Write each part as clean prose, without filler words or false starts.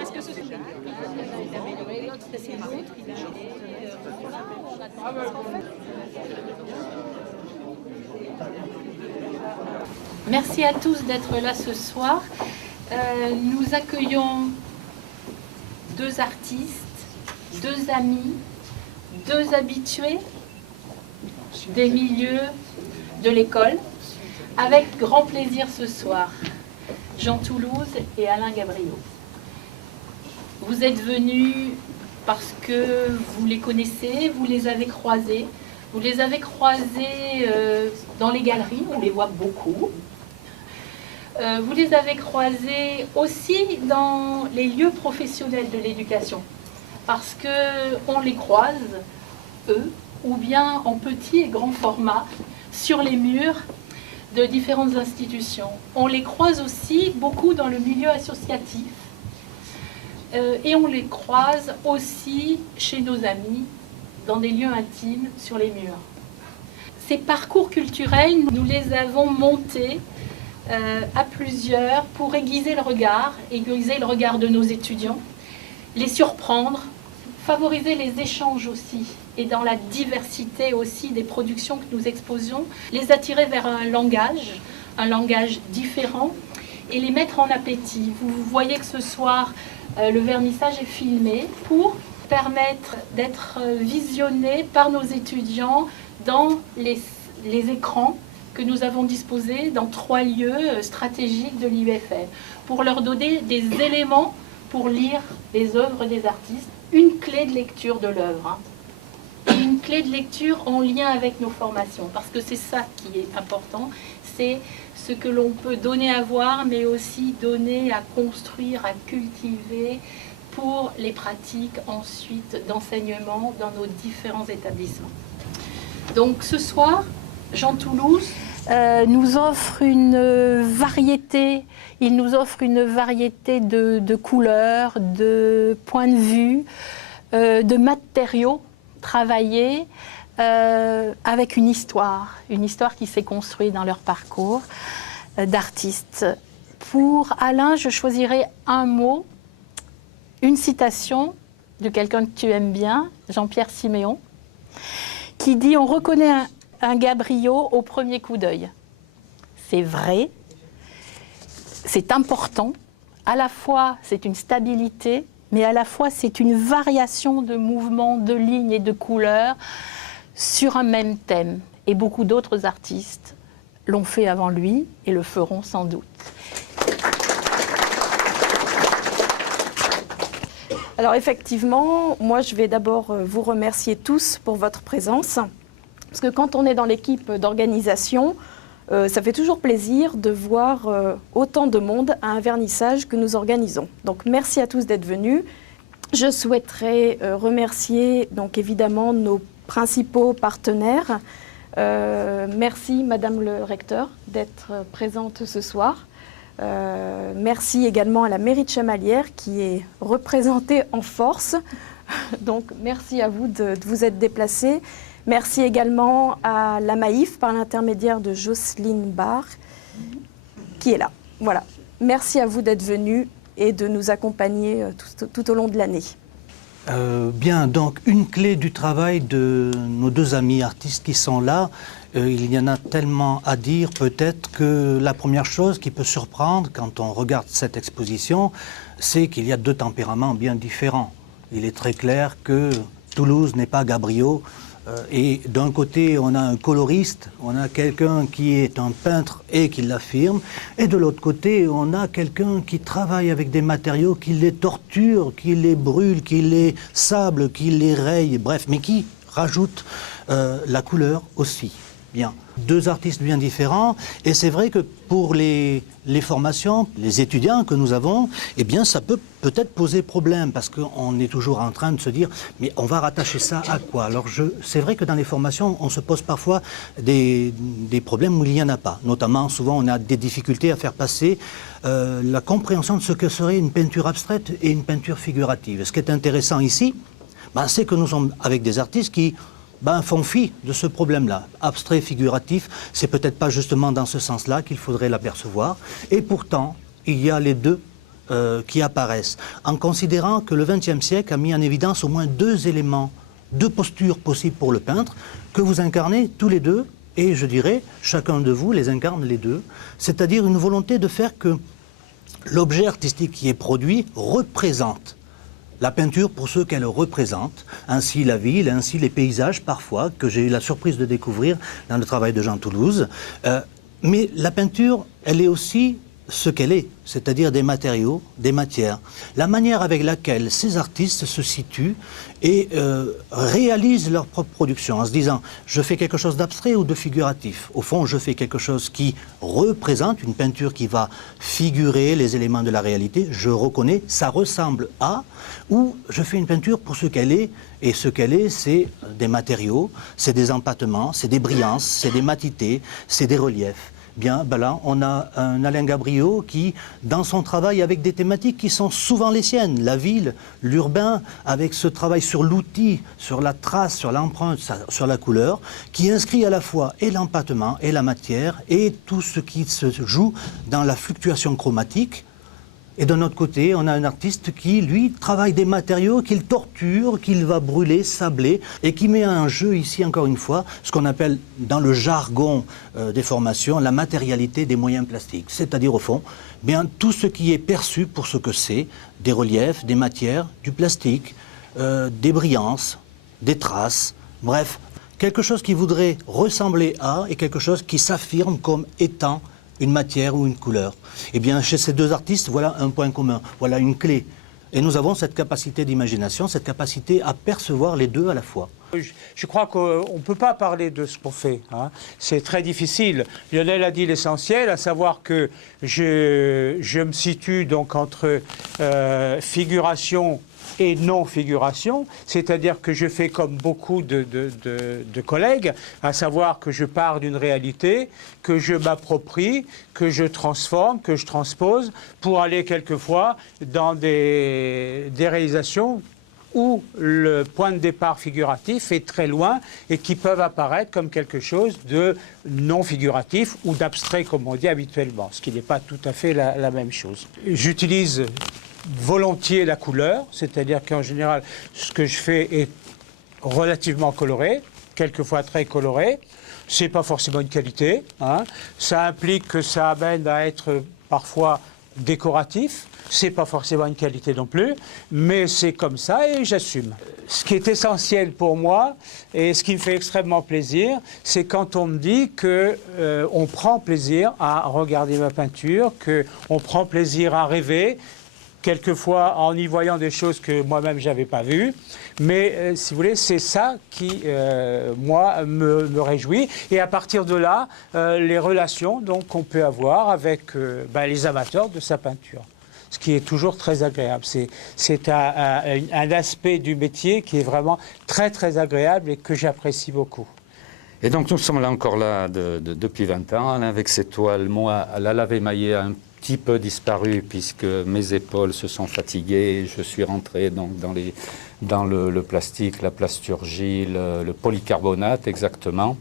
Est-ce que ce sujet il a amélioré l'autre, c'est l'autre, il a Merci à tous d'être là ce soir. Nous accueillons deux artistes, deux amis, deux habitués des milieux de l'école, avec grand plaisir ce soir. Jean Toulouse et Alain Gabriot. Vous êtes venus parce que vous les connaissez, vous les avez croisés. Vous les avez croisés dans les galeries, on les voit beaucoup. Vous les avez croisés aussi dans les lieux professionnels de l'éducation, parce qu'on les croise, eux, ou bien en petit et grand format, sur les murs de différentes institutions. On les croise aussi beaucoup dans le milieu associatif, et on les croise aussi chez nos amis, dans des lieux intimes, sur les murs. Ces parcours culturels, nous les avons montés à plusieurs pour aiguiser le regard de nos étudiants, les surprendre, favoriser les échanges aussi, et dans la diversité aussi des productions que nous exposons, les attirer vers un langage différent, et les mettre en appétit. Vous voyez que ce soir, le vernissage est filmé pour permettre d'être visionné par nos étudiants dans les écrans que nous avons disposés dans 3 lieux stratégiques de l'UFR, pour leur donner des éléments pour lire les œuvres des artistes, une clé de lecture de l'œuvre, et une clé de lecture en lien avec nos formations, parce que c'est ça qui est important, c'est ce que l'on peut donner à voir, mais aussi donner à construire, à cultiver pour les pratiques ensuite d'enseignement dans nos différents établissements. Donc ce soir, Jean Toulouse nous offre une variété, il nous offre une variété de couleurs, de points de vue, de matériaux travaillés avec une histoire qui s'est construite dans leur parcours d'artistes. Pour Alain, je choisirais un mot, une citation de quelqu'un que tu aimes bien, Jean-Pierre Siméon, qui dit « On reconnaît un Gabriot au premier coup d'œil ». C'est vrai, c'est important, à la fois c'est une stabilité, mais à la fois c'est une variation de mouvements, de lignes et de couleurs sur un même thème. Et beaucoup d'autres artistes l'ont fait avant lui et le feront sans doute. Alors effectivement, moi je vais d'abord vous remercier tous pour votre présence, parce que quand on est dans l'équipe d'organisation, ça fait toujours plaisir de voir autant de monde à un vernissage que nous organisons. Donc merci à tous d'être venus. Je souhaiterais remercier donc évidemment nos principaux partenaires. Merci Madame le Recteur d'être présente ce soir. Merci également à la mairie de Chamalières qui est représentée en force. Donc merci à vous de vous être déplacés. Merci également à la Maïf par l'intermédiaire de Jocelyne Barr qui est là. Voilà. Merci à vous d'être venus et de nous accompagner tout au long de l'année. Bien, donc une clé du travail de nos deux amis artistes qui sont là. Il y en a tellement à dire, peut-être que la première chose qui peut surprendre quand on regarde cette exposition, c'est qu'il y a deux tempéraments bien différents. Il est très clair que Toulouse n'est pas Gabriot, et d'un côté on a un coloriste, on a quelqu'un qui est un peintre et qui l'affirme, et de l'autre côté on a quelqu'un qui travaille avec des matériaux, qui les torture, qui les brûle, qui les sable, qui les raye, bref, mais qui rajoute la couleur aussi. Bien. Deux artistes bien différents, et c'est vrai que pour les formations, les étudiants que nous avons, eh bien ça peut peut-être poser problème, parce qu'on est toujours en train de se dire, mais on va rattacher ça à quoi? Alors c'est vrai que dans les formations, on se pose parfois des problèmes où il n'y en a pas. Notamment, souvent, on a des difficultés à faire passer la compréhension de ce que serait une peinture abstraite et une peinture figurative. Ce qui est intéressant ici, c'est que nous sommes avec des artistes qui font fi de ce problème-là. Abstrait, figuratif, c'est peut-être pas justement dans ce sens-là qu'il faudrait l'apercevoir. Et pourtant, il y a les deux qui apparaissent, en considérant que le XXe siècle a mis en évidence au moins deux éléments, deux postures possibles pour le peintre, que vous incarnez tous les deux, et je dirais, chacun de vous les incarne les deux, c'est-à-dire une volonté de faire que l'objet artistique qui est produit représente la peinture pour ce qu'elle représente, ainsi la ville, ainsi les paysages parfois, que j'ai eu la surprise de découvrir dans le travail de Jean Toulouse. Mais la peinture, elle est aussi ce qu'elle est, c'est-à-dire des matériaux, des matières. La manière avec laquelle ces artistes se situent et réalisent leur propre production en se disant « je fais quelque chose d'abstrait ou de figuratif ». Au fond, je fais quelque chose qui représente une peinture qui va figurer les éléments de la réalité. Je reconnais, ça ressemble à, ou je fais une peinture pour ce qu'elle est. Et ce qu'elle est, c'est des matériaux, c'est des empattements, c'est des brillances, c'est des matités, c'est des reliefs. Bien, là, on a un Alain Gabriot qui, dans son travail avec des thématiques qui sont souvent les siennes, la ville, l'urbain, avec ce travail sur l'outil, sur la trace, sur l'empreinte, sur la couleur, qui inscrit à la fois et l'empattement et la matière et tout ce qui se joue dans la fluctuation chromatique. Et d'un autre côté, on a un artiste qui, lui, travaille des matériaux qu'il torture, qu'il va brûler, sabler, et qui met en jeu ici, encore une fois, ce qu'on appelle, dans le jargon des formations, la matérialité des moyens plastiques. C'est-à-dire, au fond, bien, tout ce qui est perçu pour ce que c'est, des reliefs, des matières, du plastique, des brillances, des traces, bref, quelque chose qui voudrait ressembler à, et quelque chose qui s'affirme comme étant une matière ou une couleur. Eh bien, chez ces deux artistes, voilà un point commun, voilà une clé. Et nous avons cette capacité d'imagination, cette capacité à percevoir les deux à la fois. Je crois qu'on ne peut pas parler de ce qu'on fait. Hein. C'est très difficile. Lionel a dit l'essentiel, à savoir que je me situe donc entre figuration et non-figuration, c'est-à-dire que je fais comme beaucoup de collègues, à savoir que je pars d'une réalité, que je m'approprie, que je transforme, que je transpose, pour aller quelquefois dans des réalisations où le point de départ figuratif est très loin et qui peuvent apparaître comme quelque chose de non figuratif ou d'abstrait, comme on dit habituellement, ce qui n'est pas tout à fait la même chose. J'utilise volontiers la couleur, c'est-à-dire qu'en général, ce que je fais est relativement coloré, quelquefois très coloré. C'est pas forcément une qualité, hein. Ça implique que ça amène à être parfois décoratif. C'est pas forcément une qualité non plus, mais c'est comme ça et j'assume. Ce qui est essentiel pour moi et ce qui me fait extrêmement plaisir, c'est quand on me dit que on prend plaisir à regarder ma peinture, qu'on prend plaisir à rêver, quelquefois en y voyant des choses que moi-même j'avais pas vues, mais si vous voulez, c'est ça qui, moi, me réjouit. Et à partir de là, les relations donc qu'on peut avoir avec les amateurs de sa peinture. Ce qui est toujours très agréable. C'est un aspect du métier qui est vraiment très très agréable et que j'apprécie beaucoup. Et donc nous sommes là encore là depuis 20 ans, Alain, avec ces toiles. Moi, la lave émaillée a un petit peu disparu puisque mes épaules se sont fatiguées. Je suis rentré donc dans le plastique, la plasturgie, le polycarbonate exactement.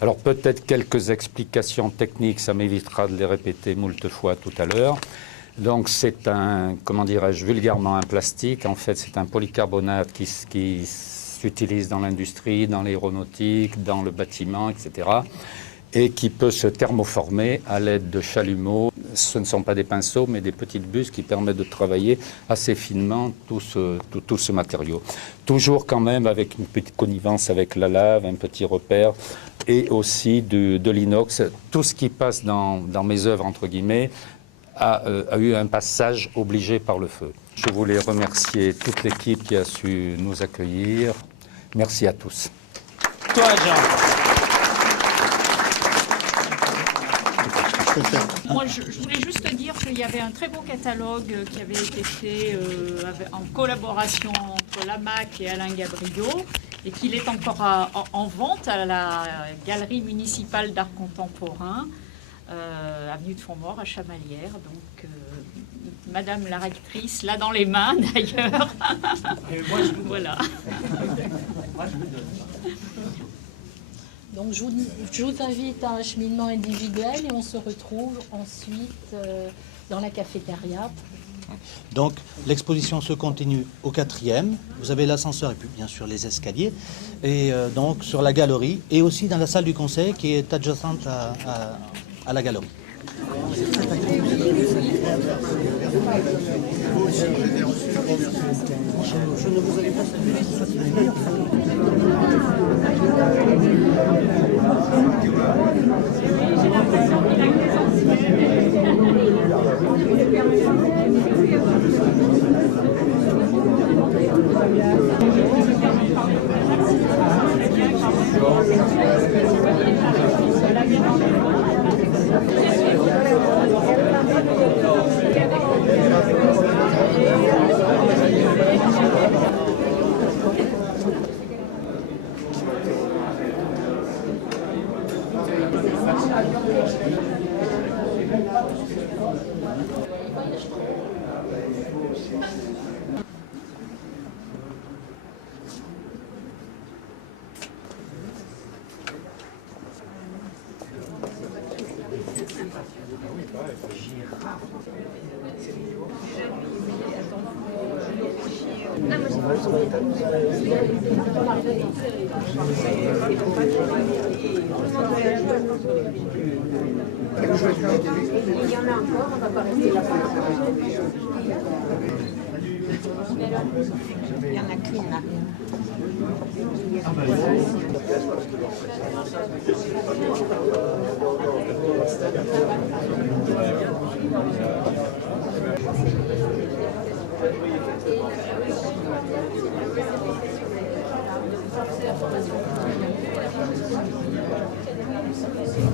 Alors peut-être quelques explications techniques, ça m'évitera de les répéter moult fois tout à l'heure. Donc c'est un, comment dirais-je, vulgairement un plastique. En fait, c'est un polycarbonate qui s'utilise dans l'industrie, dans l'aéronautique, dans le bâtiment, etc. Et qui peut se thermoformer à l'aide de chalumeaux. Ce ne sont pas des pinceaux, mais des petites buses qui permettent de travailler assez finement tout ce matériau. Toujours quand même avec une petite connivence avec la lave, un petit repère, et aussi de l'inox. Tout ce qui passe dans mes œuvres, entre guillemets, a eu un passage obligé par le feu. Je voulais remercier toute l'équipe qui a su nous accueillir. Merci à tous. Toi, Jean. Moi, je voulais juste dire qu'il y avait un très beau catalogue qui avait été fait en collaboration entre l'AMAC et Alain Gabriot et qu'il est encore en vente à la Galerie municipale d'art contemporain, avenue de Fontmort à Chamalières. Donc, Madame la rectrice l'a dans les mains d'ailleurs. Voilà. Donc je vous invite à un cheminement individuel et on se retrouve ensuite dans la cafétéria. Donc l'exposition se continue au 4e. Vous avez l'ascenseur et puis bien sûr les escaliers. Et donc sur la galerie et aussi dans la salle du conseil qui est adjacente à la galerie. Je ne vous avais pas salué. Il y en a encore, on va pas rester là-bas. Il y en a qu'une là. Et